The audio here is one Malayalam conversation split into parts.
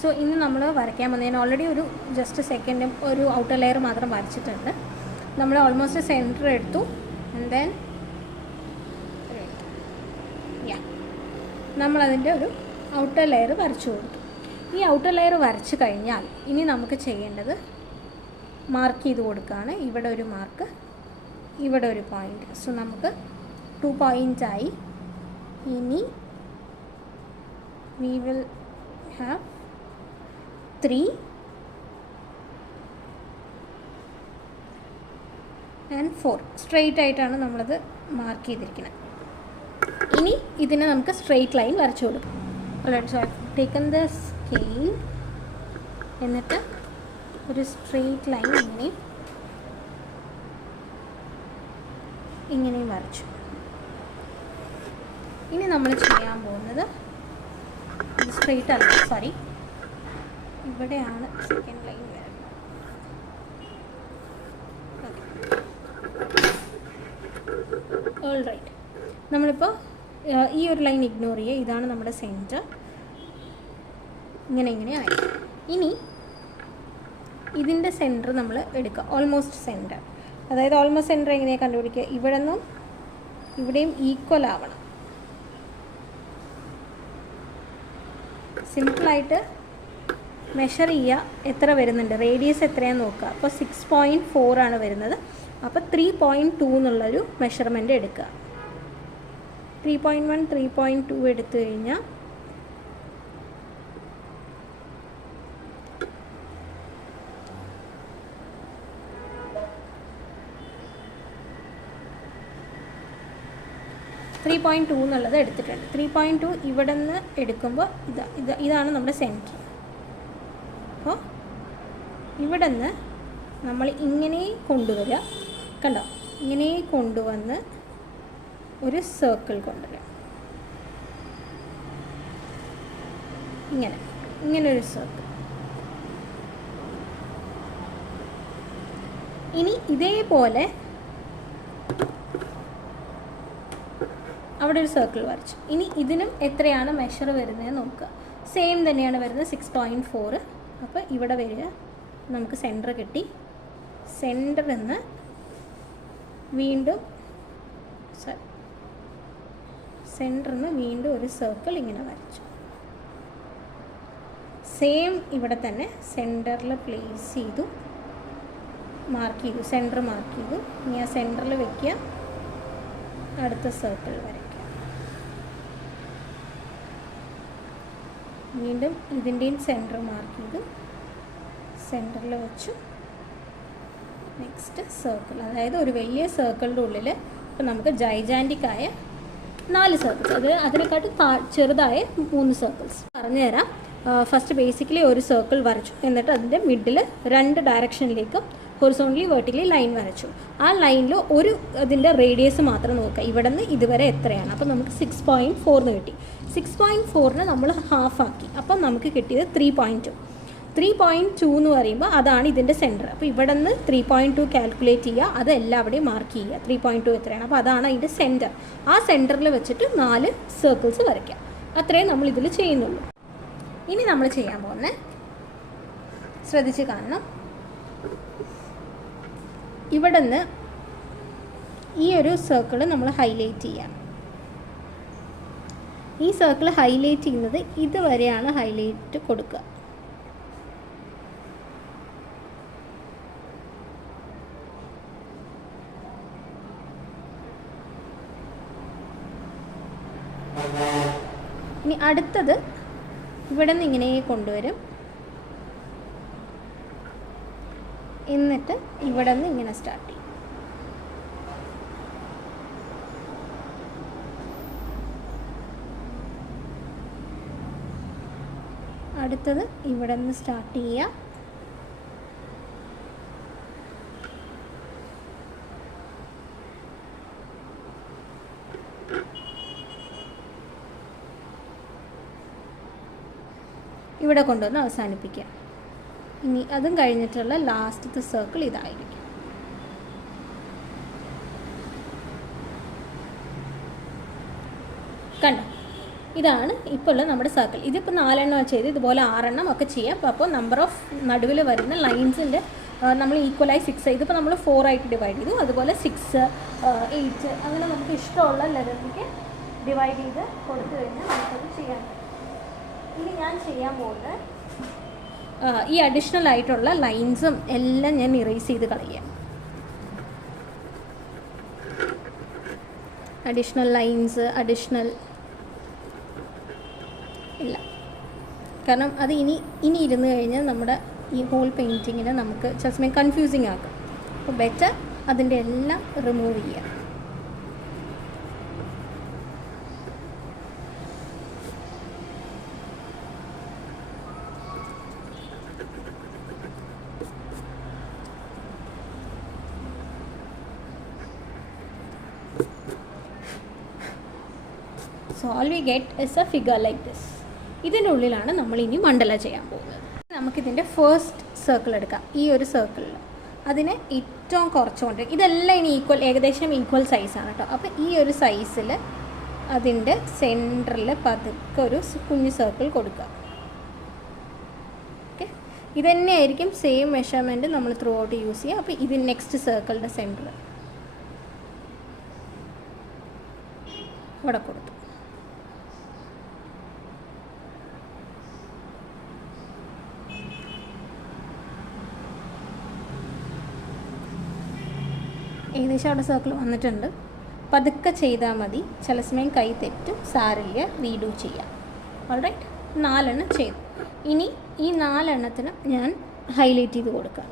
സോ ഇന്ന് നമ്മൾ വരയ്ക്കാൻ വന്നത് ഞാൻ ഓൾറെഡി ഒരു ജസ്റ്റ് സെക്കൻഡും ഒരു ഔട്ടർ ലെയർ മാത്രം വരച്ചിട്ടുണ്ട്. നമ്മൾ ഓൾമോസ്റ്റ് സെൻറ്റർ എടുത്തു ആൻഡ് ദെൻ നമ്മളതിൻ്റെ ഒരു ഔട്ടർ ലെയർ വരച്ചു കൊടുത്തു. ഈ ഔട്ടർ ലെയർ വരച്ച് കഴിഞ്ഞാൽ ഇനി നമുക്ക് ചെയ്യേണ്ടത് മാർക്ക് ചെയ്ത് കൊടുക്കുകയാണ്. ഇവിടെ ഒരു മാർക്ക്, ഇവിടെ ഒരു പോയിൻ്റ്. സോ നമുക്ക് 2 പോയിൻ്റായി. ഇനി we will have 3 and 4 straight ആയിട്ടാണ് നമ്മളത് മാർക്ക് ചെയ്തിരിക്കുന്നത്. ഇനി ഇതിനെ നമുക്ക് സ്ട്രെയിറ്റ് ലൈൻ വരച്ചു കൊടുക്കും. So I taken the scale, എന്നിട്ട് ഒരു സ്ട്രെയിറ്റ് ലൈൻ ഇങ്ങനെയും വരച്ചു. ഇനി നമ്മൾ ചെയ്യാൻ പോകുന്നത് സ്ട്രെയിറ്റ് അല്ല, സോറി, ഇവിടെയാണ് സെക്കൻഡ് ലൈൻ വരുന്നത്. ഓൾ റൈറ്റ്, നമ്മളിപ്പോൾ ഈ ഒരു ലൈൻ ഇഗ്നോർ ചെയ്യുക. ഇതാണ് നമ്മുടെ സെൻറ്റർ. ഇങ്ങനെ ആയി. ഇനി ഇതിൻ്റെ സെൻറ്റർ നമ്മൾ എടുക്കുക, ഓൾമോസ്റ്റ് സെൻറ്റർ. അതായത് ഓൾമോസ്റ്റ് സെൻറ്റർ എങ്ങനെയാണ് കണ്ടുപിടിക്കുക? ഇവിടെ നിന്നും ഇവിടെയും ഈക്വൽ ആവണം. സിമ്പിളായിട്ട് മെഷർ ചെയ്യുക, എത്ര വരുന്നുണ്ട്, റേഡിയസ് എത്രയാണെന്ന് നോക്കുക. അപ്പോൾ 6.4 ആണ് വരുന്നത്. അപ്പോൾ 3.2 എന്നുള്ളൊരു മെഷർമെൻറ്റ് എടുക്കുക. 3.1 3.2 എടുത്തു കഴിഞ്ഞാൽ എന്നുള്ളത് എടുത്തിട്ടുണ്ട്. 3.2 ഇവിടെ നിന്ന് എടുക്കുമ്പോൾ ഇതാണ് നമ്മുടെ സെൻറ്റർ. അപ്പോൾ ഇവിടെ നിന്ന് നമ്മൾ ഇങ്ങനെ കൊണ്ടുവരിക, കണ്ടോ? ഇങ്ങനെ കൊണ്ടുവന്ന് ഒരു സർക്കിൾ കൊണ്ടുവരിക. ഇങ്ങനെ ഒരു സർക്കിൾ. ഇനി ഇതേപോലെ അവിടെ ഒരു സർക്കിൾ വരച്ചു. ഇനി ഇതിനും എത്രയാണ് മെഷർ വരുന്നത് നോക്കുക. സെയിം തന്നെയാണ് വരുന്നത്, 6.4. അപ്പോൾ ഇവിടെ വരിക, നമുക്ക് സെൻറ്റർ കിട്ടി. സെൻറ്ററിൽ നിന്ന് വീണ്ടും ഒരു സർക്കിൾ ഇങ്ങനെ വരച്ചു. സെയിം ഇവിടെ തന്നെ സെൻറ്ററിൽ പ്ലേസ് ചെയ്തു, മാർക്ക് ചെയ്തു, സെൻറ്റർ മാർക്ക് ചെയ്തു. ഇനി ആ സെൻറ്ററിൽ വയ്ക്കുക, അടുത്ത സർക്കിൾ വരയ്ക്കുക. വീണ്ടും ഇതിൻ്റെയും സെൻറ്റർ മാർക്ക് ചെയ്തു, സെൻറ്ററിൽ വെച്ചു. നെക്സ്റ്റ് സർക്കിൾ, അതായത് ഒരു വലിയ സർക്കിളിൻ്റെ ഉള്ളിൽ ഇപ്പം നമുക്ക് ജൈജാൻറ്റിക്കായ 4 സർക്കിൾസ്, അതിനെക്കാട്ടും ചെറുതായ 3 സർക്കിൾസ് പറഞ്ഞുതരാം. ഫസ്റ്റ് ബേസിക്കലി ഒരു സർക്കിൾ വരച്ചു, എന്നിട്ട് അതിൻ്റെ മിഡിൽ 2 ഡയറക്ഷനിലേക്കും ഹൊറിസോണ്ടലി വെർട്ടിക്കലി ലൈൻ വരച്ചു. ആ ലൈനിൽ അതിൻ്റെ റേഡിയസ് മാത്രം നോക്കുക, ഇവിടെ നിന്ന് ഇതുവരെ എത്രയാണ്. അപ്പോൾ നമുക്ക് 6.4 കിട്ടി. 6.4 നമ്മൾ ഹാഫാക്കി, അപ്പം നമുക്ക് കിട്ടിയത് 3.2. 3.2 എന്ന് പറയുമ്പോൾ അതാണ് ഇതിൻ്റെ സെൻറ്റർ. അപ്പോൾ ഇവിടെ നിന്ന് 3.2 കാൽക്കുലേറ്റ് ചെയ്യുക, അത് എല്ലാവിടെയും മാർക്ക് ചെയ്യുക. 3.2 എത്രയാണ്, അപ്പോൾ അതാണ് അതിൻ്റെ സെൻറ്റർ. ആ സെൻറ്ററിൽ വെച്ചിട്ട് 4 സർക്കിൾസ് വരയ്ക്കുക. അത്രയും നമ്മൾ ഇതിൽ ചെയ്യുന്നുള്ളൂ. ഇനി നമ്മൾ ചെയ്യാൻ പോകുന്നത്, ശ്രദ്ധിച്ച് കാണണം, ഇവിടെ നിന്ന് ഈ ഒരു സർക്കിൾ നമ്മൾ ഹൈലൈറ്റ് ചെയ്യാം. ഈ സർക്കിൾ ഹൈലൈറ്റ് ചെയ്യുന്നത് ഇതുവരെയാണ് ഹൈലൈറ്റ് കൊടുക്കുക. ഇനി അടുത്തത് ഇവിടെ നിന്ന് ഇങ്ങനെ കൊണ്ടുവരും, എന്നിട്ട് ഇവിടെ നിന്ന് ഇങ്ങനെ സ്റ്റാർട്ട് ചെയ്യും. അടുത്തത് ഇവിടെ നിന്ന് സ്റ്റാർട്ട് ചെയ്യുക, ഇവിടെ കൊണ്ടുവന്ന് അവസാനിപ്പിക്കുക. ഇനി അതും കഴിഞ്ഞിട്ടുള്ള ലാസ്റ്റത്തെ സർക്കിൾ ഇതായിരിക്കും. കണ്ടോ? ഇതാണ് ഇപ്പോൾ ഉള്ള നമ്മുടെ സർക്കിൾ. ഇതിപ്പോൾ 4 ചെയ്ത് ഇതുപോലെ 6 ഒക്കെ ചെയ്യാം. അപ്പോൾ നമ്പർ ഓഫ് നടുവിൽ വരുന്ന ലൈൻസിൻ്റെ നമ്മൾ ഈക്വലായി 6, ഇതിപ്പോൾ നമ്മൾ 4 ആയിട്ട് ഡിവൈഡ് ചെയ്തു. അതുപോലെ 6, 8 അങ്ങനെ നമുക്ക് ഇഷ്ടമുള്ള ലെവലിലേക്ക് ഡിവൈഡ് ചെയ്ത് കൊടുത്തു കഴിഞ്ഞാൽ നമുക്കത് ചെയ്യാൻ പറ്റും. ഇനി ഞാൻ ചെയ്യാൻ പോകുന്നത് ഈ അഡീഷണൽ ആയിട്ടുള്ള ലൈൻസും എല്ലാം ഞാൻ ഇറേസ് ചെയ്ത് കളയാം. അഡീഷണൽ ലൈൻസ് ഇല്ല, കാരണം അത് ഇനി ഇരുന്ന് കഴിഞ്ഞാൽ നമ്മുടെ ഈ ഹോൾ പെയിൻറ്റിങ്ങിനെ നമുക്ക് ചില സമയം കൺഫ്യൂസിങ് ആക്കും. അപ്പോൾ ബെറ്റർ അതിൻ്റെ എല്ലാം റിമൂവ് ചെയ്യാം. So all we get is a figure like this. ഇതിൻ്റെ ഉള്ളിലാണ് നമ്മൾ ഇനി മണ്ഡല ചെയ്യാൻ പോകുന്നത്. നമുക്കിതിൻ്റെ ഫസ്റ്റ് സർക്കിൾ എടുക്കാം. ഈ ഒരു സർക്കിളിൽ അതിനെ ഏറ്റവും കുറച്ചുകൊണ്ട് ഇതെല്ലാം ഇനി ഏകദേശം ഈക്വൽ സൈസാണ് കേട്ടോ. അപ്പോൾ ഈ ഒരു സൈസിൽ അതിൻ്റെ സെൻറ്ററിൽ പതുക്കെ ഒരു കുഞ്ഞ് സർക്കിൾ കൊടുക്കുക. ഓക്കെ, ഇതുതന്നെയായിരിക്കും സെയിം മെഷർമെൻറ്റ് നമ്മൾ ത്രൂ ഔട്ട് യൂസ് ചെയ്യുക. അപ്പോൾ ഇത് നെക്സ്റ്റ് സർക്കിളിൻ്റെ സെൻറ്റർ ഇവിടെ കൊടുത്തു. ഏകദേശം അവിടെ സർക്കിൾ വന്നിട്ടുണ്ട്. പതുക്കെ ചെയ്താൽ മതി, ചില സമയം കൈ തെറ്റും, സാരില്ല, റീഡു ചെയ്യാം. ഓൾറൈറ്റ്, 4 ചെയ്തു. ഇനി ഈ 4 ഞാൻ ഹൈലൈറ്റ് ചെയ്ത് കൊടുക്കാം.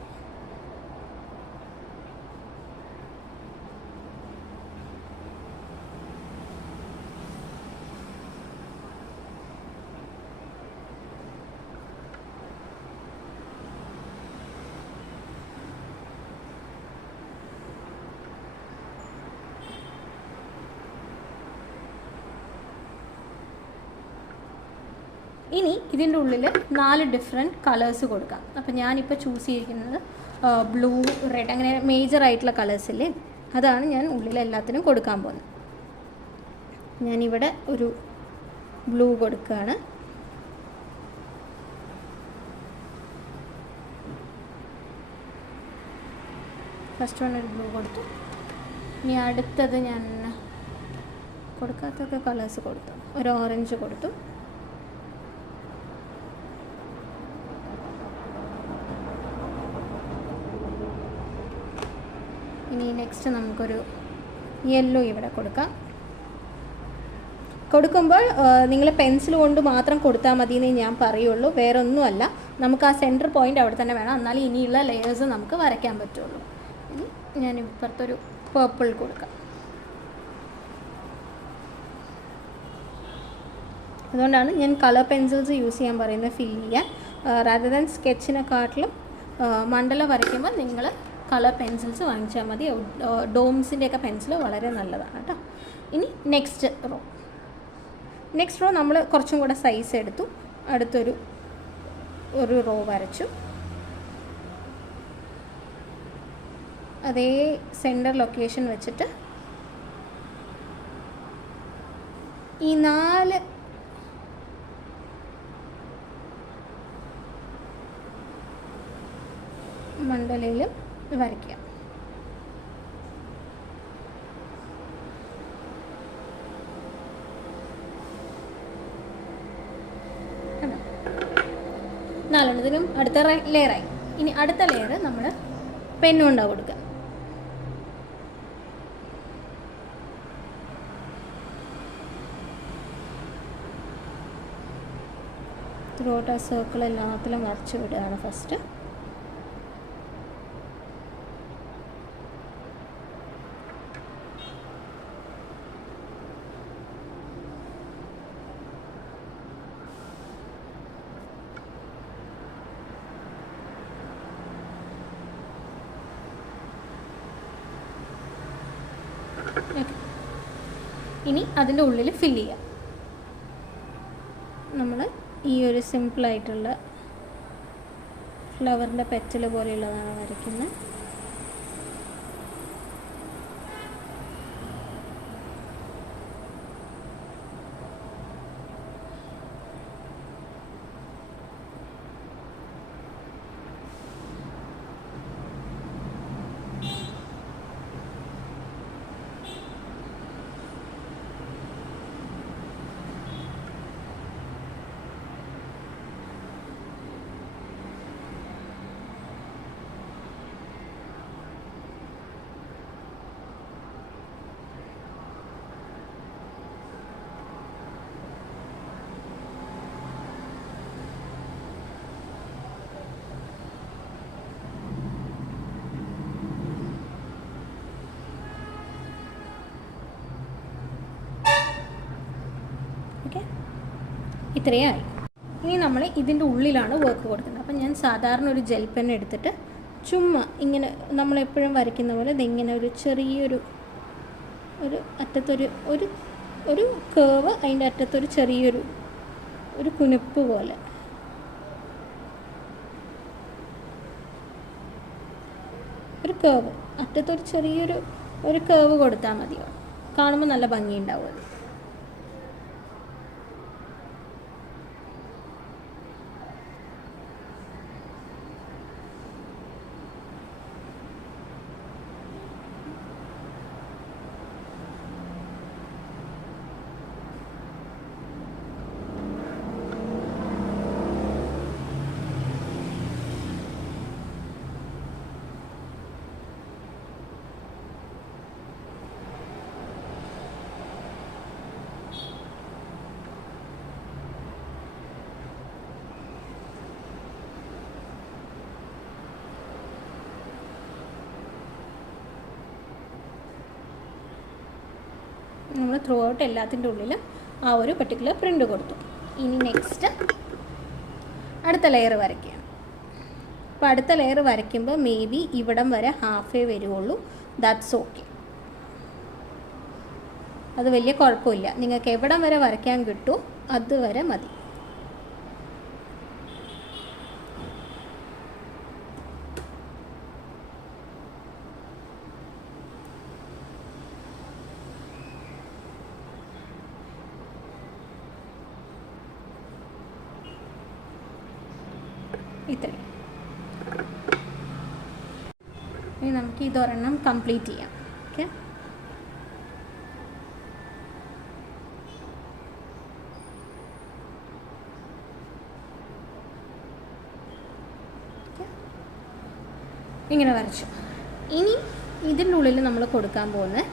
ഇനി ഇതിൻ്റെ ഉള്ളിൽ 4 ഡിഫറെൻറ്റ് കളേഴ്സ് കൊടുക്കാം. അപ്പോൾ ഞാനിപ്പോൾ ചൂസ് ചെയ്തിരിക്കുന്നത് ബ്ലൂ, റെഡ്, അങ്ങനെ മേജറായിട്ടുള്ള കളേഴ്സില്ലേ, അതാണ് ഞാൻ ഉള്ളിൽ എല്ലാത്തിനും കൊടുക്കാൻ പോകുന്നത്. ഞാനിവിടെ ഒരു ബ്ലൂ കൊടുക്കുകയാണ്. ഫസ്റ്റ് വൺ ഒരു ബ്ലൂ കൊടുത്തു. ഇനി അടുത്തത് ഞാൻ കൊടുക്കാത്തൊക്കെ കളേഴ്സ് കൊടുത്തു. ഒരു ഓറഞ്ച് കൊടുത്തു. ഇനി നെക്സ്റ്റ് നമുക്കൊരു യെല്ലോ ഇവിടെ കൊടുക്കാം. കൊടുക്കുമ്പോൾ നിങ്ങൾ പെൻസിൽ കൊണ്ട് മാത്രം കൊടുത്താൽ മതി എന്നേ ഞാൻ പറയുള്ളൂ, വേറെ ഒന്നുമല്ല. നമുക്ക് ആ സെൻറ്റർ പോയിൻ്റ് അവിടെ തന്നെ വേണം, എന്നാലും ഇനിയുള്ള ലെയേഴ്സ് നമുക്ക് വരയ്ക്കാൻ പറ്റുള്ളൂ. ഇനി ഞാൻ ഇപ്പുറത്തൊരു പേർപ്പിൾ കൊടുക്കാം. അതുകൊണ്ടാണ് ഞാൻ കളർ പെൻസിൽസ് യൂസ് ചെയ്യാൻ പറയുന്നത്, ഫിൽ ചെയ്യാൻ. റാദർ ദാൻ സ്കെച്ചിനെക്കാട്ടിലും മണ്ഡല വരയ്ക്കുമ്പോൾ നിങ്ങൾ കളർ പെൻസിൽസ് വാങ്ങിച്ചാൽ മതി. ഡോംസിൻ്റെയൊക്കെ പെൻസിൽ വളരെ നല്ലതാണ് കേട്ടോ. ഇനി നെക്സ്റ്റ് റോ നമ്മൾ കുറച്ചും കൂടെ സൈസ് എടുത്തു. അടുത്തൊരു റോ വരച്ചു. അതേ സെൻറ്റർ ലൊക്കേഷൻ വെച്ചിട്ട് ഈ 4 മണ്ഡലയിൽ വരയ്ക്കുക. നാലെണ്ണത്തിനും അടുത്ത ലെയറായി. ഇനി അടുത്ത ലെയർ നമ്മൾ പെന്നുകൊണ്ടാണ് കൊടുക്കുക. ത്രൂഔട്ട് ആ സർക്കിൾ എല്ലാത്തിലും വരച്ചു വിടുകയാണ് ഫസ്റ്റ്. ഇനി അതിൻ്റെ ഉള്ളിൽ ഫില്ല് ചെയ്യാം. നമ്മൾ ഈ ഒരു സിമ്പിളായിട്ടുള്ള ഫ്ലവറിൻ്റെ പെറ്റൽ പോലെയുള്ളതാണ് വരയ്ക്കുന്നത്. ഇത്രയായി. ഇനി നമ്മൾ ഇതിൻ്റെ ഉള്ളിലാണ് വർക്ക് കൊടുക്കുന്നത്. അപ്പം ഞാൻ സാധാരണ ഒരു ജെൽ പെൻ എടുത്തിട്ട് ചുമ്മാ ഇങ്ങനെ നമ്മളെപ്പോഴും വരയ്ക്കുന്ന പോലെ ഇതിങ്ങനെ ഒരു ചെറിയൊരു അറ്റത്തൊരു ഒരു കേവ്, അതിൻ്റെ അറ്റത്തൊരു ചെറിയൊരു കുനിപ്പ് പോലെ ഒരു കേവ്, അറ്റത്തൊരു ചെറിയൊരു കേവ് കൊടുത്താൽ മതിയോ. കാണുമ്പോൾ നല്ല ഭംഗിയുണ്ടാവും അത്. നമ്മൾ ത്രൂ ഔട്ട് എല്ലാത്തിൻ്റെ ഉള്ളിൽ ആ ഒരു പർട്ടിക്കുലർ പ്രിൻ്റ് കൊടുത്തു. ഇനി നെക്സ്റ്റ് അടുത്ത ലെയർ വരയ്ക്കുകയാണ്. അപ്പോൾ അടുത്ത ലെയർ വരയ്ക്കുമ്പോൾ മേ ബി ഇവിടം വരെ ഹാഫേ വരുള്ളൂ. ദാറ്റ്സ് ഓക്കെ, അത് വലിയ കുഴപ്പമില്ല. നിങ്ങൾക്ക് എവിടം വരെ വരയ്ക്കാൻ കിട്ടുമോ അതുവരെ മതി. ഇത്രയും. ഇനി നമുക്ക് ഇതൊരെണ്ണം കംപ്ലീറ്റ് ചെയ്യാം. ഓക്കെ, ഇങ്ങനെ വരച്ചു. ഇനി ഇതിൻ്റെ ഉള്ളിൽ നമ്മൾ കൊടുക്കാൻ പോകുന്നത്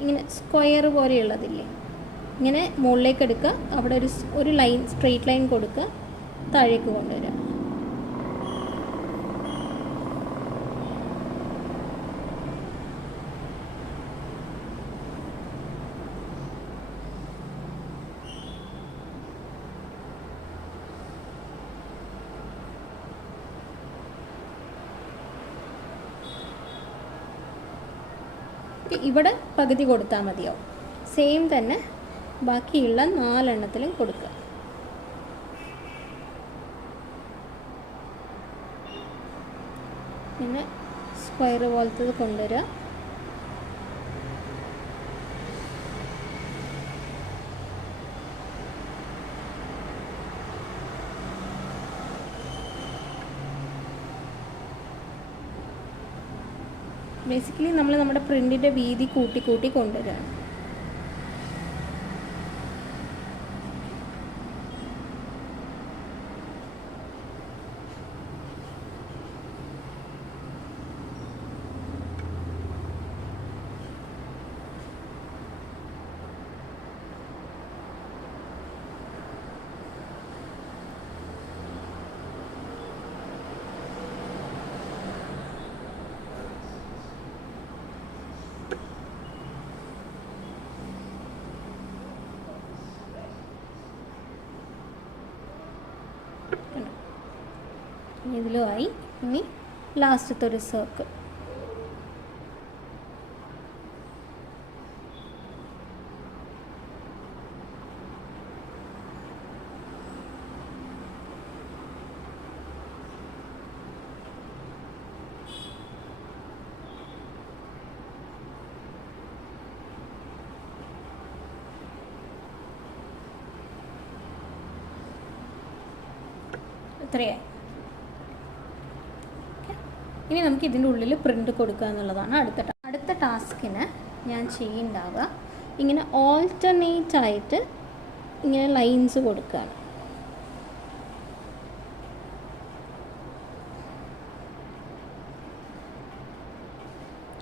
ഇങ്ങനെ സ്ക്വയർ പോലെയുള്ളതില്ലേ, ഇങ്ങനെ മുകളിലേക്ക് എടുക്കുക, അവിടെ ഒരു ലൈൻ, സ്ട്രെയിറ്റ് ലൈൻ കൊടുക്കുക, താഴേക്ക് കൊണ്ടുവരിക. ഇവിടെ പകുതി കൊടുത്താൽ മതിയാവും. സെയിം തന്നെ ബാക്കിയുള്ള 4 എണ്ണത്തിലും കൊടുക്കുക. പിന്നെ സ്ക്വയർ പോലത്തത് കൊണ്ടുവരിക. ബേസിക്കലി നമ്മൾ നമ്മുടെ പ്രിൻറ്റിൻ്റെ വീതി കൂട്ടി കൊണ്ടുവരികയാണ്. ഇതിലുമായി. ഇനി ലാസ്റ്റത്തെ ഒരു സർക്കിൾ. ഇത്രയായി. ഇനി നമുക്ക് ഇതിൻ്റെ ഉള്ളിൽ പ്രിൻ്റ് കൊടുക്കുക എന്നുള്ളതാണ് അടുത്ത ടാസ്കിന് ഞാൻ ചെയ്യുന്നുണ്ടാവുക. ഇങ്ങനെ ഓൾട്ടർനേറ്റ് ആയിട്ട് ഇങ്ങനെ ലൈൻസ് കൊടുക്കുകയാണ്.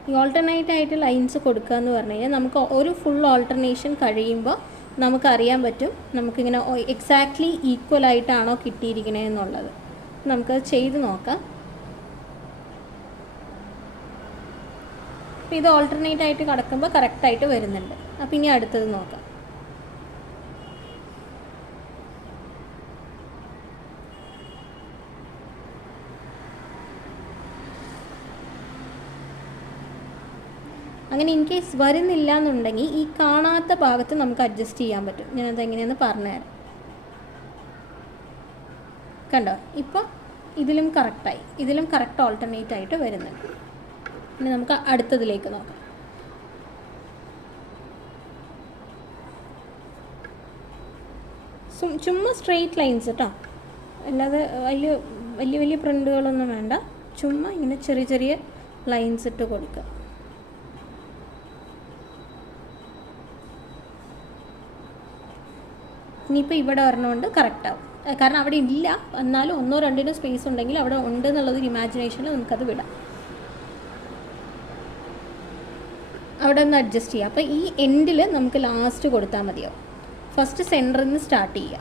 ഈ ഓൾട്ടർനേറ്റ് ആയിട്ട് ലൈൻസ് കൊടുക്കുക എന്ന് പറഞ്ഞു കഴിഞ്ഞാൽ നമുക്ക് ഒരു ഫുൾ ഓൾട്ടർനേഷൻ കഴിയുമ്പോൾ നമുക്കറിയാൻ പറ്റും നമുക്കിങ്ങനെ എക്സാക്ട്ലി ഈക്വൽ ആയിട്ടാണോ കിട്ടിയിരിക്കണേ എന്നുള്ളത്. നമുക്കത് ചെയ്ത് നോക്കാം. അപ്പോൾ ഇത് ഓൾട്ടർനേറ്റ് ആയിട്ട് കിടക്കുമ്പോൾ കറക്റ്റായിട്ട് വരുന്നുണ്ട്. അപ്പോൾ ഇനി അടുത്തത് നോക്കാം. അങ്ങനെ ഇൻ കേസ് വരുന്നില്ല എന്നുണ്ടെങ്കിൽ ഈ കാണാത്ത ഭാഗത്ത് നമുക്ക് അഡ്ജസ്റ്റ് ചെയ്യാൻ പറ്റും. ഞാനത് എങ്ങനെയാണെന്ന് പറഞ്ഞുതരാം. കണ്ടോ, ഇപ്പോൾ ഇതിലും കറക്റ്റായി, ഇതിലും കറക്റ്റ് ഓൾട്ടർനേറ്റ് ആയിട്ട് വരുന്നുണ്ട്. ഇനി നമുക്ക് അടുത്തതിലേക്ക് നോക്കാം. ചുമ്മാ സ്ട്രെയിറ്റ് ലൈൻസ് കേട്ടോ, അല്ലാതെ അതിൽ വലിയ വലിയ പ്രിൻ്റുകളൊന്നും വേണ്ട. ചുമ്മാ ഇങ്ങനെ ചെറിയ ചെറിയ ലൈൻസ് ഇട്ട് കൊടുക്കുക. ഇനിയിപ്പോൾ ഇവിടെ ഒരെണ്ണമുണ്ട്, കറക്റ്റാവും. കാരണം അവിടെ ഇല്ല, എന്നാലും ഒന്നോ രണ്ടിനോ സ്പേസ് ഉണ്ടെങ്കിൽ അവിടെ ഉണ്ട് എന്നുള്ളത് ഇമാജിനേഷനിൽ നമുക്കത് വിടാം. അവിടെ ഒന്ന് അഡ്ജസ്റ്റ് ചെയ്യാം. അപ്പോൾ ഈ എൻഡിൽ നമുക്ക് ലാസ്റ്റ് കൊടുത്താൽ മതിയാവും. ഫസ്റ്റ് സെൻറ്ററിൽ നിന്ന് സ്റ്റാർട്ട് ചെയ്യുക.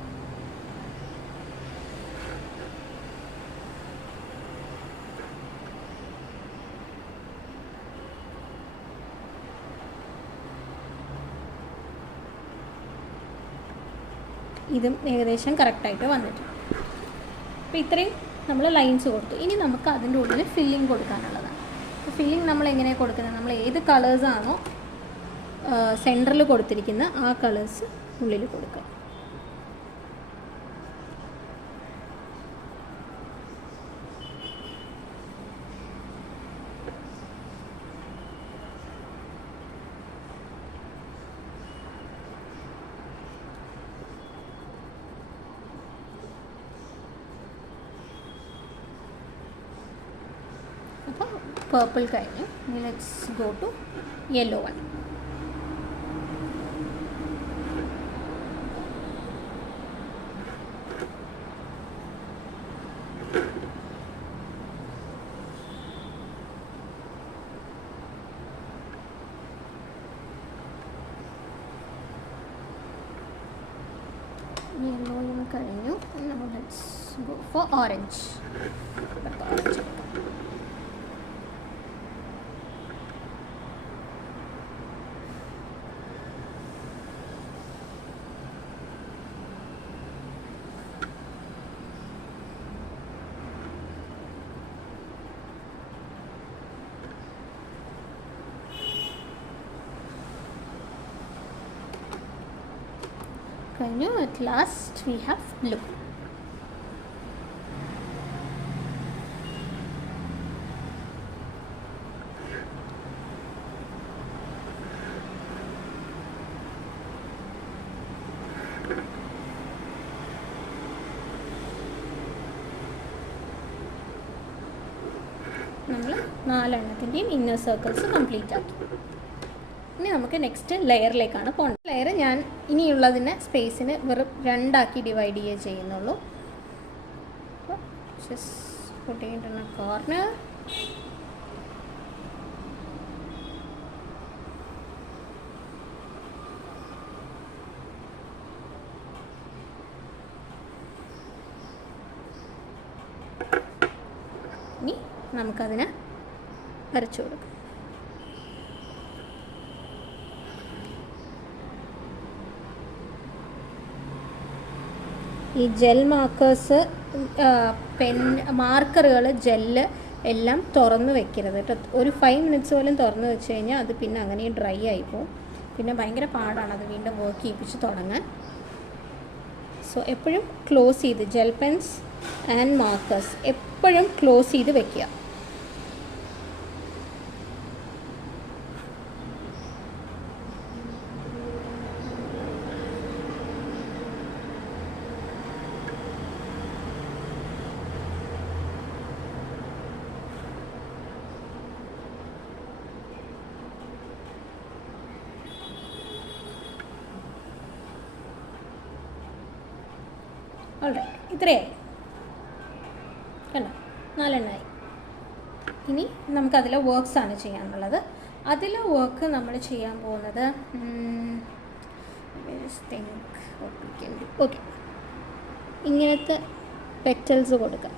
ഇതും ഏകദേശം കറക്റ്റായിട്ട് വന്നിട്ടുണ്ട്. അപ്പോൾ ഇത്രയും നമ്മൾ ലൈൻസ് കൊടുത്തു. ഇനി നമുക്ക് അതിൻ്റെ ഉള്ളിൽ ഫില്ലിങ് കൊടുക്കാനുള്ളതാണ്. അപ്പോൾ ഫില്ലിങ് നമ്മൾ എങ്ങനെയാണ് കൊടുക്കുന്നത്? നമ്മൾ ഏത് കളേഴ്സാണോ സെൻറ്ററിൽ കൊടുത്തിരിക്കുന്ന ആ കളേഴ്സ് ഉള്ളിൽ കൊടുക്കുക. അപ്പോൾ പർപ്പിൾ കഴിഞ്ഞു. Let's go to yellow one. യെല്ലോയും കഴിഞ്ഞു. Now let's go for orange. Orange കഴിഞ്ഞു. At last we have blue. നമ്മൾ 4 എണ്ണത്തിൻ്റെയും ഇന്നർ സർക്കിൾസ് കംപ്ലീറ്റ് ആക്കി. ഇനി നമുക്ക് നെക്സ്റ്റ് ലെയറിലേക്കാണ് പോകേണ്ടത്. ലെയർ ഞാൻ ഇനിയുള്ളതിനെ സ്പേസിന് വെറും 2 ആക്കി ഡിവൈഡ് ചെയ്യുന്നുള്ളൂ. അപ്പോൾ just put it in A corner. ഇനി നമുക്കതിനെ വരച്ചു കൊടുക്കാം. ഈ ജെൽ മാർക്കേഴ്സ്, പെൻ മാർക്കറുകൾ, ജെല്ല് എല്ലാം തുറന്ന് വെക്കരുത് കേട്ടോ. ഒരു 5 മിനിറ്റ്സ് പോലും തുറന്ന് വെച്ച് കഴിഞ്ഞാൽ അത് പിന്നെ അങ്ങനെ ഡ്രൈ ആയിപ്പോവും. പിന്നെ ഭയങ്കര പാടാണ് അത് വീണ്ടും വർക്ക് ചെയ്യിപ്പിച്ച് തുടങ്ങാൻ. സോ എപ്പോഴും ക്ലോസ് ചെയ്ത്, ജെൽ പെൻസ് ആൻഡ് മാർക്കേഴ്സ് എപ്പോഴും ക്ലോസ് ചെയ്ത് വെക്കുക. ഓൾറൈറ്റ്, ഇത്രയായി കണ്ടോ, 4 എണ്ണമായി. ഇനി നമുക്കതിലെ വർക്ക്സാണ് ചെയ്യാനുള്ളത്. അതിലെ വർക്ക് നമ്മൾ ചെയ്യാൻ പോകുന്നത് ഓക്കെ, ഇങ്ങനത്തെ പെറ്റൽസ് കൊടുക്കാം.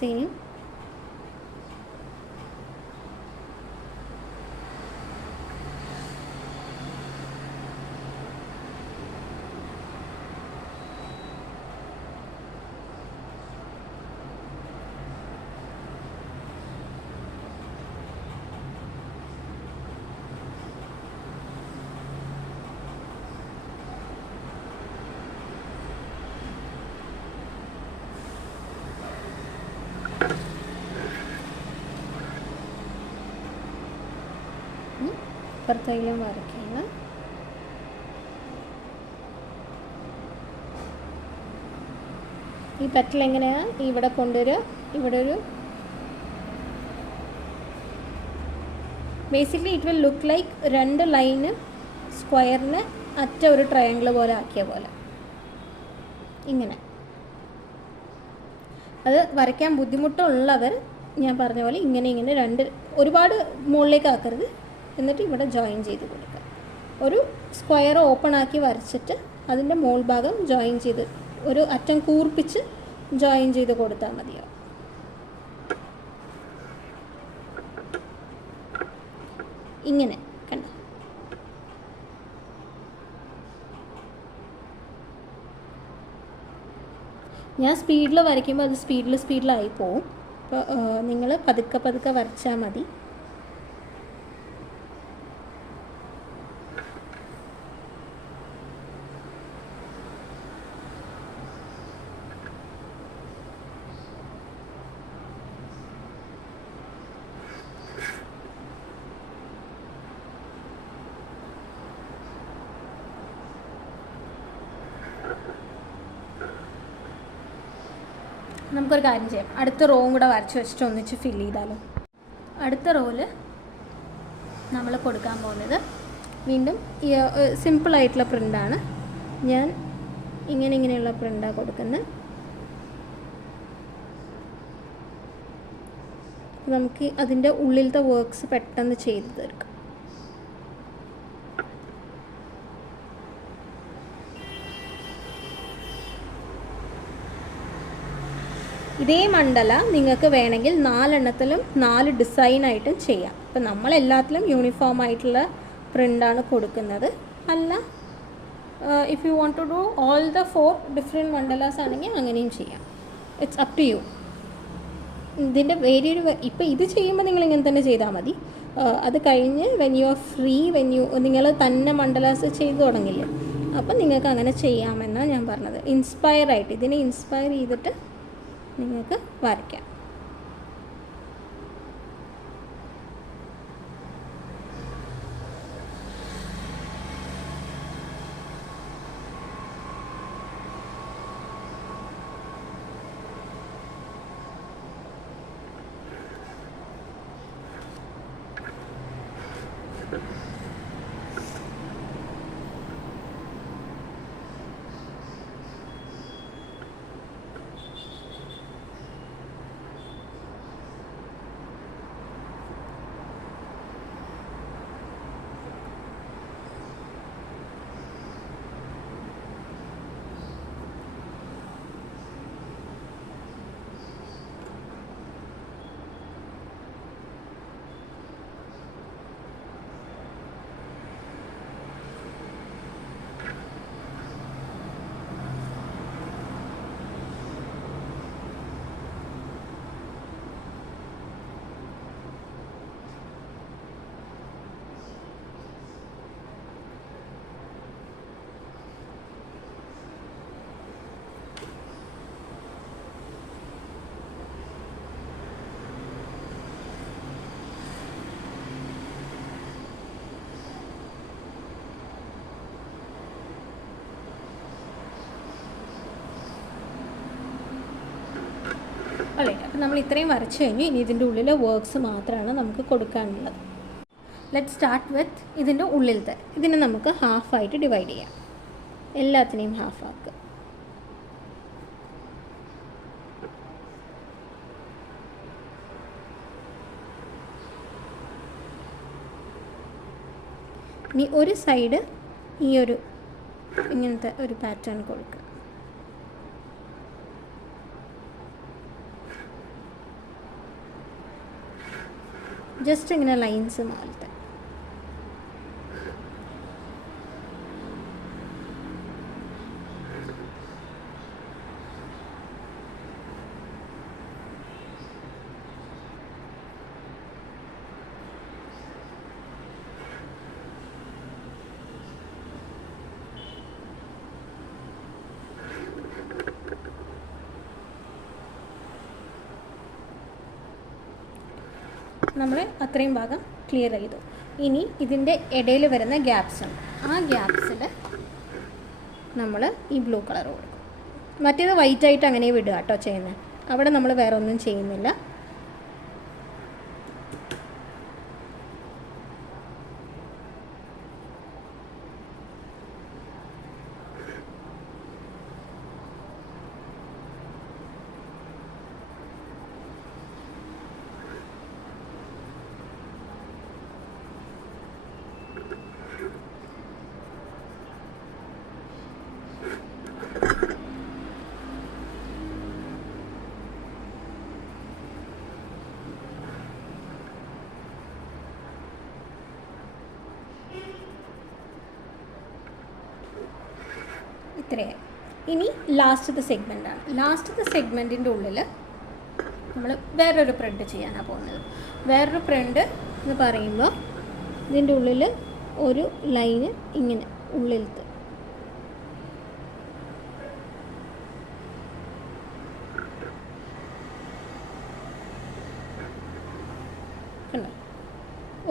സെയിം. ഇപ്പുറത്തേലും വരയ്ക്കുകയാണ്. ഈ പെറ്റൽ എങ്ങനെയാണ് ഇവിടെ കൊണ്ടുവരിക, ഇവിടെ ഒരു basically it will look like 2 line സ്ക്വയറിന് അറ്റ ഒരു ട്രയാങ്കിൾ പോലെ ആക്കിയ പോലെ ഇങ്ങനെ. അത് വരയ്ക്കാൻ ബുദ്ധിമുട്ടുള്ളവർ ഞാൻ പറഞ്ഞ പോലെ ഇങ്ങനെ 2 ഒരുപാട് മുകളിലേക്ക് ആക്കരുത്. എന്നിട്ട് ഇവിടെ ജോയിൻ ചെയ്ത് കൊടുക്കുക. ഒരു സ്ക്വയർ ഓപ്പൺ ആക്കി വരച്ചിട്ട് അതിൻ്റെ മോൾ ഭാഗം ജോയിൻ ചെയ്ത് ഒരു അറ്റം കൂർപ്പിച്ച് ജോയിൻ ചെയ്ത് കൊടുത്താൽ മതിയാവും. ഇങ്ങനെ കണ്ടോ. ഞാൻ സ്പീഡിൽ വരയ്ക്കുമ്പോൾ അത് സ്പീഡിലായി പോവും. അപ്പോൾ നിങ്ങൾ പതുക്കെ വരച്ചാൽ മതി. നമുക്കൊരു കാര്യം ചെയ്യാം, അടുത്ത റോവും കൂടെ വരച്ച് വെച്ചിട്ട് ഒന്നിച്ച് ഫില്ല് ചെയ്താലോ. അടുത്ത റോയിൽ നമ്മൾ കൊടുക്കാൻ പോകുന്നത് വീണ്ടും സിമ്പിളായിട്ടുള്ള പ്രിൻ്റാണ്. ഞാൻ ഇങ്ങനെയുള്ള പ്രിൻ്റാണ് കൊടുക്കുന്നത്. നമുക്ക് അതിൻ്റെ ഉള്ളിലത്തെ വർക്ക്സ് പെട്ടെന്ന് ചെയ്ത് തീർക്കാം. ഇതേ മണ്ഡല നിങ്ങൾക്ക് വേണമെങ്കിൽ 4 എണ്ണത്തിലും 4 ഡിസൈനായിട്ടും ചെയ്യാം. ഇപ്പം നമ്മളെല്ലാത്തിലും യൂണിഫോം ആയിട്ടുള്ള പ്രിൻ്റാണ് കൊടുക്കുന്നത്. അല്ല, if you want to do all the 4 different mandalas ആണെങ്കിൽ അങ്ങനെയും ചെയ്യാം. It's up to you. ഇതിൻ്റെ വേറൊരു ഇപ്പോൾ ഇത് ചെയ്യുമ്പോൾ നിങ്ങൾ ഇങ്ങനെ തന്നെ ചെയ്താൽ മതി. അത് കഴിഞ്ഞ് വെൻ യു ആർ ഫ്രീ, നിങ്ങൾ തന്നെ മണ്ഡലാസ് ചെയ്ത് തുടങ്ങില്ലേ, അപ്പം നിങ്ങൾക്ക് അങ്ങനെ ചെയ്യാമെന്നാണ് ഞാൻ പറഞ്ഞത്. ഇൻസ്പയറായിട്ട് ഇതിനെ ഇൻസ്പയർ ചെയ്തിട്ട് നിങ്ങൾക്ക് വരയ്ക്കാം. അല്ലേ, അപ്പം നമ്മൾ ഇത്രയും വരച്ച് കഴിഞ്ഞ് ഇനി ഇതിൻ്റെ ഉള്ളിലെ വർക്ക്സ് മാത്രമാണ് നമുക്ക് കൊടുക്കാനുള്ളത്. ലെറ്റ് സ്റ്റാർട്ട് വിത്ത് ഇതിൻ്റെ ഉള്ളിലത്തെ. ഇതിനെ നമുക്ക് ഹാഫായിട്ട് ഡിവൈഡ് ചെയ്യാം. എല്ലാത്തിനെയും ഹാഫാക്കുക. ഇനി ഒരു സൈഡ് ഈ ഒരു ഇങ്ങനത്തെ ഒരു പാറ്റേൺ കൊടുക്കുക. ജസ്റ്റ് ഇങ്ങനെ ലൈൻസ് മാറ്റം. നമ്മൾ അത്രയും ഭാഗം ക്ലിയർ ചെയ്തു. ഇനി ഇതിൻ്റെ ഇടയിൽ വരുന്ന ഗ്യാപ്സ് ഉണ്ട്. ആ ഗ്യാപ്സിൽ നമ്മൾ ഈ ബ്ലൂ കളർ കൊടുക്കും. മറ്റേത് വൈറ്റായിട്ട് അങ്ങനെ വിടുക കേട്ടോ ചെയ്യുന്നത്. അവിടെ നമ്മൾ വേറെ ഒന്നും ചെയ്യുന്നില്ല. ഇത്രയായി. ഇനി ലാസ്റ്റത്തെ സെഗ്മെൻറ്റാണ്. ലാസ്റ്റത്തെ സെഗ്മെൻറ്റിൻ്റെ ഉള്ളിൽ നമ്മൾ വേറൊരു പ്രിൻ്റ് ചെയ്യാനാണ് പോകുന്നത്. വേറൊരു പ്രിൻ്റ് എന്ന് പറയുമ്പോൾ ഇതിൻ്റെ ഉള്ളിൽ ഒരു ലൈന് ഇങ്ങനെ ഉള്ളിലത്തെ കണ്ടോ,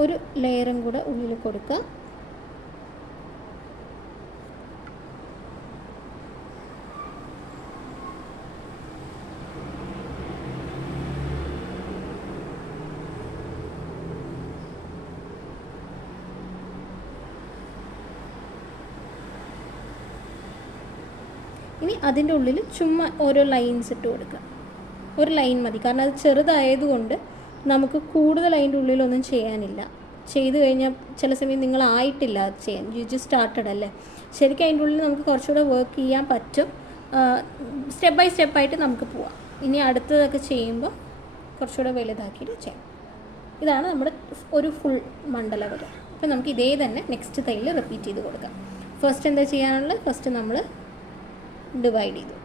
ഒരു ലെയറും കൂടെ ഉള്ളിൽ കൊടുക്കുക. ഇനി അതിൻ്റെ ഉള്ളിൽ ചുമ്മാ ഓരോ ലൈൻസ് ഇട്ട് കൊടുക്കുക. ഒരു ലൈൻ മതി, കാരണം അത് ചെറുതായതുകൊണ്ട് നമുക്ക് കൂടുതൽ അതിൻ്റെ ഉള്ളിലൊന്നും ചെയ്യാനില്ല. ചെയ്ത് കഴിഞ്ഞാൽ ചില സമയം നിങ്ങളായിട്ടില്ല അത് ചെയ്യാൻ, യു ജസ്റ്റ് സ്റ്റാർട്ടഡ് അല്ലേ. ശരിക്കും അതിൻ്റെ ഉള്ളിൽ നമുക്ക് കുറച്ചുകൂടെ വർക്ക് ചെയ്യാൻ പറ്റും. സ്റ്റെപ്പ് ബൈ സ്റ്റെപ്പായിട്ട് നമുക്ക് പോവാം. ഇനി അടുത്തതൊക്കെ ചെയ്യുമ്പോൾ കുറച്ചുകൂടെ വലുതാക്കിയിട്ട് ചെയ്യാം. ഇതാണ് നമ്മുടെ ഒരു ഫുൾ മണ്ഡല വരിക. അപ്പോൾ നമുക്ക് ഇതേ തന്നെ നെക്സ്റ്റ് തൈയിൽ റിപ്പീറ്റ് ചെയ്ത് കൊടുക്കാം. ഫസ്റ്റ് എന്താ ചെയ്യാനുള്ളത്? ഫസ്റ്റ് നമ്മൾ ഡിവൈഡ് ചെയ്തു.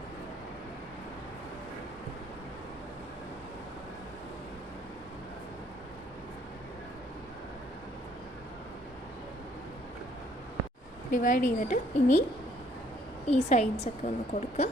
ഡിവൈഡ് ചെയ്തിട്ട് ഇനി ഈ സൈഡ്സൊക്കെ ഒന്ന് കൊടുക്കുക.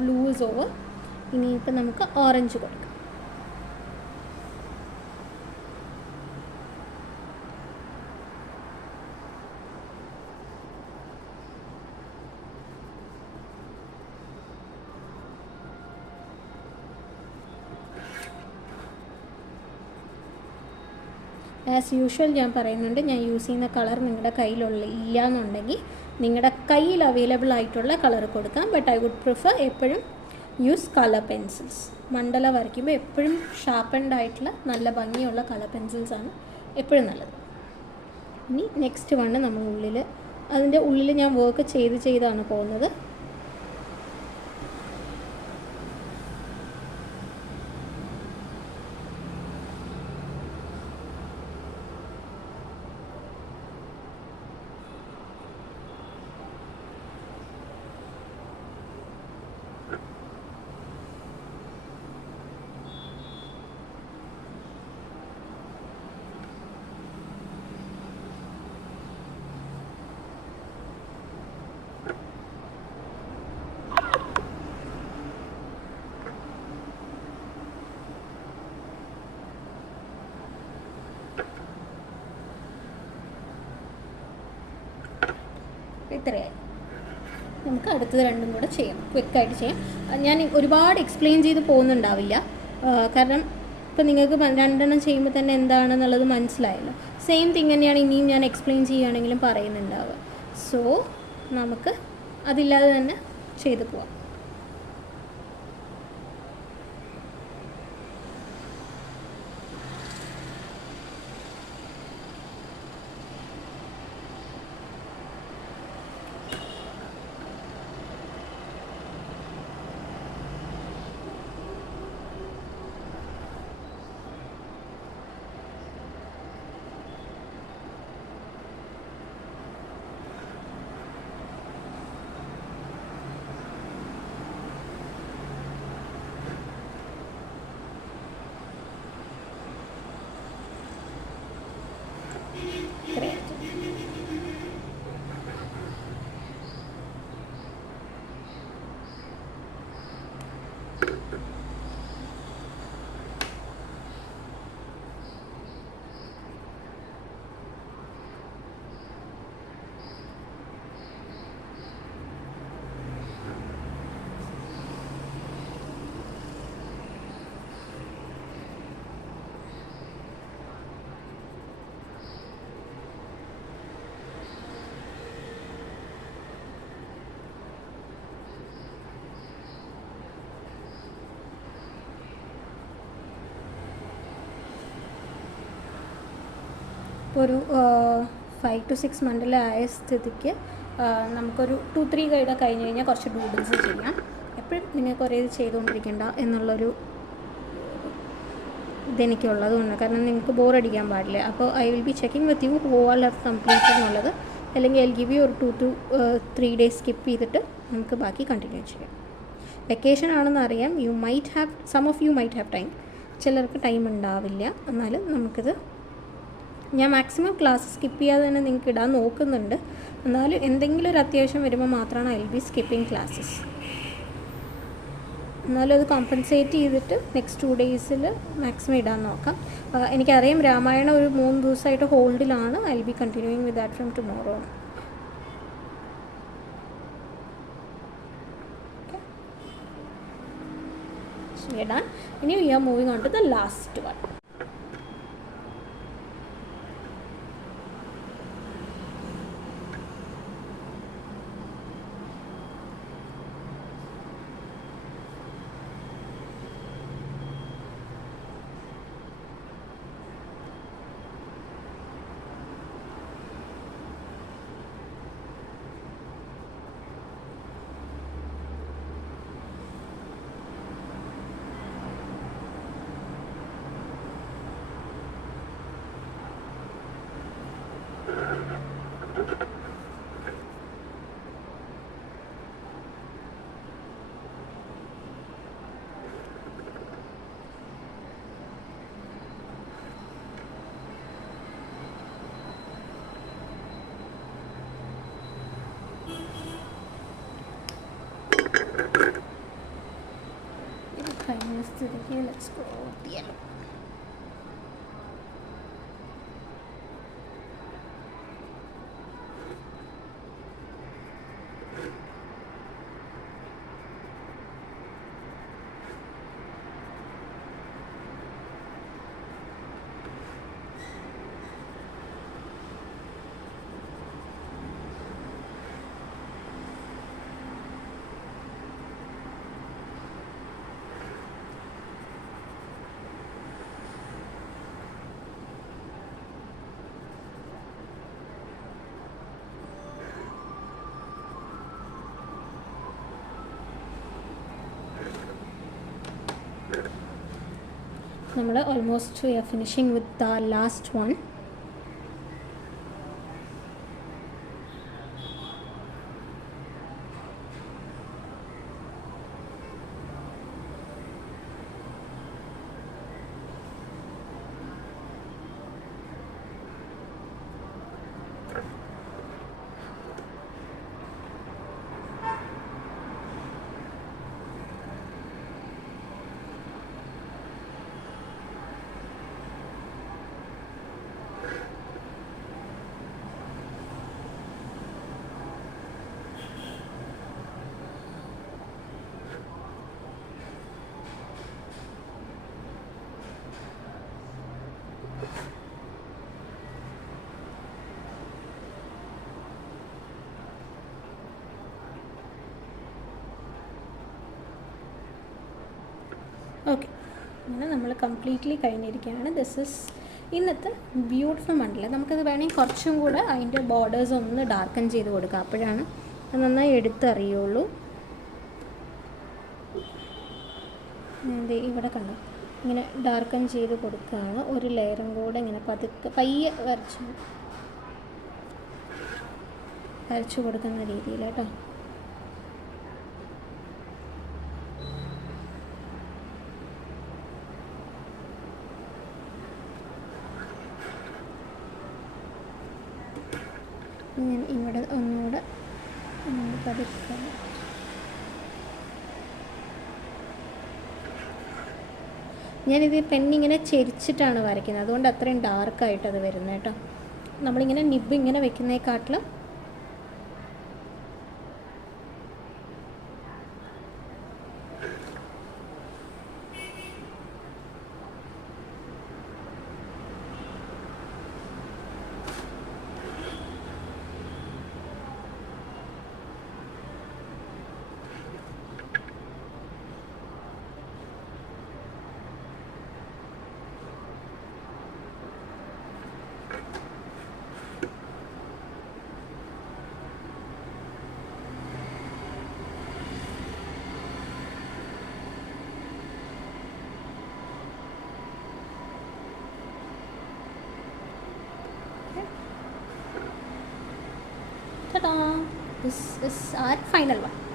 Blue is over. ഇനിയിപ്പോൾ നമുക്ക് ഓറഞ്ച് കൊടുക്കാം. ആസ് യൂഷ്വൽ ഞാൻ പറയുന്നുണ്ട്, ഞാൻ യൂസ് ചെയ്യുന്ന കളർ നിങ്ങളുടെ കയ്യിലുള്ള ഇല്ല എന്നുണ്ടെങ്കിൽ നിങ്ങളുടെ കയ്യിൽ അവൈലബിൾ ആയിട്ടുള്ള കളർ കൊടുക്കാം. ബട്ട് ഐ വുഡ് പ്രിഫർ എപ്പോഴും യൂസ് കളർ പെൻസിൽസ്. മണ്ഡല വരയ്ക്കുമ്പോൾ എപ്പോഴും ഷാർപ്പൻഡ് ആയിട്ടുള്ള നല്ല ഭംഗിയുള്ള കളർ പെൻസിൽസാണ് എപ്പോഴും നല്ലത്. ഇനി നെക്സ്റ്റ് വണ്ണ് നമ്മൾ അതിൻ്റെ ഉള്ളിൽ ഞാൻ വർക്ക് ചെയ്താണ് പോകുന്നത്. ഇത്രയായി. നമുക്ക് അടുത്തത് രണ്ടും കൂടെ ചെയ്യാം, ക്വിക്കായിട്ട് ചെയ്യാം. ഞാൻ ഒരുപാട് എക്സ്പ്ലെയിൻ ചെയ്ത് പോകുന്നുണ്ടാവില്ല, കാരണം ഇപ്പോൾ നിങ്ങൾക്ക് രണ്ടെണ്ണം ചെയ്യുമ്പോൾ തന്നെ എന്താണെന്നുള്ളത് മനസ്സിലായല്ലോ. സെയിം തിങ് തന്നെയാണ് ഇനിയും ഞാൻ എക്സ്പ്ലെയിൻ ചെയ്യുകയാണെങ്കിലും പറയുന്നുണ്ടാവുക. സോ നമുക്ക് അതില്ലാതെ തന്നെ ചെയ്തു പോവാം. ഇപ്പോൾ ഒരു 5 to 6 മന്തിലായ സ്ഥിതിക്ക് നമുക്കൊരു 2-3 ഗൈഡ് കഴിഞ്ഞ് കഴിഞ്ഞാൽ കുറച്ച് ഡൂഡിൽസ് ചെയ്യാം. എപ്പോഴും നിങ്ങൾക്ക് ഒരേ ചെയ്തുകൊണ്ടിരിക്കേണ്ട എന്നുള്ളൊരു ഇതെനിക്കുള്ളതുകൊണ്ട്, കാരണം നിങ്ങൾക്ക് ബോറടിക്കാൻ പാടില്ല. അപ്പോൾ I will B checking with you who all have complete എന്നുള്ളത്, അല്ലെങ്കിൽ ഐ വിൽ ഗിവ് യു ഒരു 2 to 3 days സ്കിപ്പ് ചെയ്തിട്ട് നമുക്ക് ബാക്കി കണ്ടിന്യൂ ചെയ്യാം. വെക്കേഷൻ ആണെന്ന് അറിയാം, some of you might have time, ചിലർക്ക് ടൈം ഉണ്ടാവില്ല. എന്നാലും നമുക്കിത് ഞാൻ മാക്സിമം ക്ലാസ് സ്കിപ്പ് ചെയ്യാതെ തന്നെ നിങ്ങൾക്ക് ഇടാൻ നോക്കുന്നുണ്ട്. എന്നാലും എന്തെങ്കിലും ഒരു അത്യാവശ്യം വരുമ്പോൾ മാത്രമാണ് I will B skipping classes. എന്നാലും അത് കോമ്പൻസേറ്റ് ചെയ്തിട്ട് നെക്സ്റ്റ് 2 days മാക്സിമം ഇടാൻ നോക്കാം. എനിക്കറിയാം രാമായണം ഒരു 3 ദിവസമായിട്ട് ഹോൾഡിലാണ്. I will be continuing with that from tomorrow. ഇടാൻ ഇനി we are moving on to the last one. സ്ഥിതിക്ക് ലെറ്റ്സ് ഗോ വിത്ത് യെല്ലോ. നമ്മൾ almost we are finishing with the last one. അങ്ങനെ നമ്മൾ കംപ്ലീറ്റ്ലി കഴിഞ്ഞിരിക്കുകയാണ്. ദിസ് ഇസ് ഇന്നത്തെ ബ്യൂട്ടിഫുൾ മണ്ടല. നമുക്കത് വേണമെങ്കിൽ കുറച്ചും കൂടെ അതിൻ്റെ ബോർഡേഴ്സ് ഒന്ന് ഡാർക്കൻ ചെയ്ത് കൊടുക്കാം, അപ്പോഴാണ് അത് നന്നായി എടുത്തറിയുള്ളൂ. ഇവിടെ കണ്ടോ, ഇങ്ങനെ ഡാർക്കൻ ചെയ്ത് കൊടുക്കുകയാണ്. ഒരു ലെയറും കൂടെ ഇങ്ങനെ പയ്യെ വരച്ചു കൊടുക്കുന്ന രീതിയിൽ കേട്ടോ. ഞാൻ ഇവിടെ ഒന്നുകൂടെ പതുക്കെ ഞാനിത് പെന്നിങ്ങനെ ചെരിച്ചിട്ടാണ് വരയ്ക്കുന്നത്, അതുകൊണ്ട് അത്രയും ഡാർക്കായിട്ടത് വരുന്നത് കേട്ടോ. നമ്മളിങ്ങനെ നിബ് ഇങ്ങനെ വെക്കുന്നതിനെക്കാട്ടിലും ta-da! This is our final one.